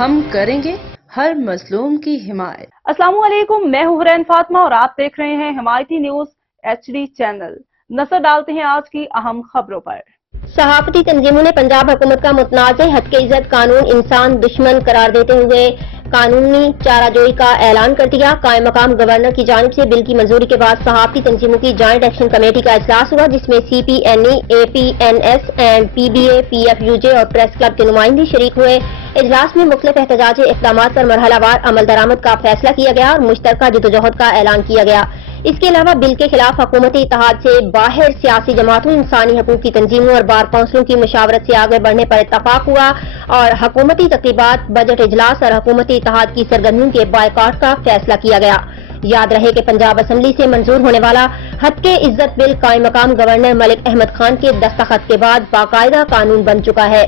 ہم کریں گے ہر مظلوم کی حمایت۔ السلام علیکم، میں ہوں حرین فاطمہ اور آپ دیکھ رہے ہیں حمایتی نیوز HD چینل۔ نظر ڈالتے ہیں آج کی اہم خبروں پر۔ صحافتی تنظیموں نے پنجاب حکومت کا متنازع ہتک عزت قانون انسان دشمن قرار دیتے ہوئے قانونی چارہ جوئی کا اعلان کر دیا۔ قائم مقام گورنر کی جانب سے بل کی منظوری کے بعد صحافتی تنظیموں کی جوائنٹ ایکشن کمیٹی کا اجلاس ہوا، جس میں CPNE، APNS and PBA، PFUJ اور پریس کلب کے نمائندے شریک ہوئے۔ اجلاس میں مختلف احتجاجی اقدامات پر مرحلہ وار عمل درآمد کا فیصلہ کیا گیا اور مشترکہ جدوجہد کا اعلان کیا گیا۔ اس کے علاوہ بل کے خلاف حکومتی اتحاد سے باہر سیاسی جماعتوں، انسانی حقوق کی تنظیموں اور بار کونسلوں کی مشاورت سے آگے بڑھنے پر اتفاق ہوا اور حکومتی تقریبات، بجٹ اجلاس اور حکومتی اتحاد کی سرگرمیوں کے بائیکاٹ کا فیصلہ کیا گیا۔ یاد رہے کہ پنجاب اسمبلی سے منظور ہونے والا ہتک عزت بل قائم مقام گورنر ملک احمد خان کے دستخط کے بعد باقاعدہ قانون بن چکا ہے۔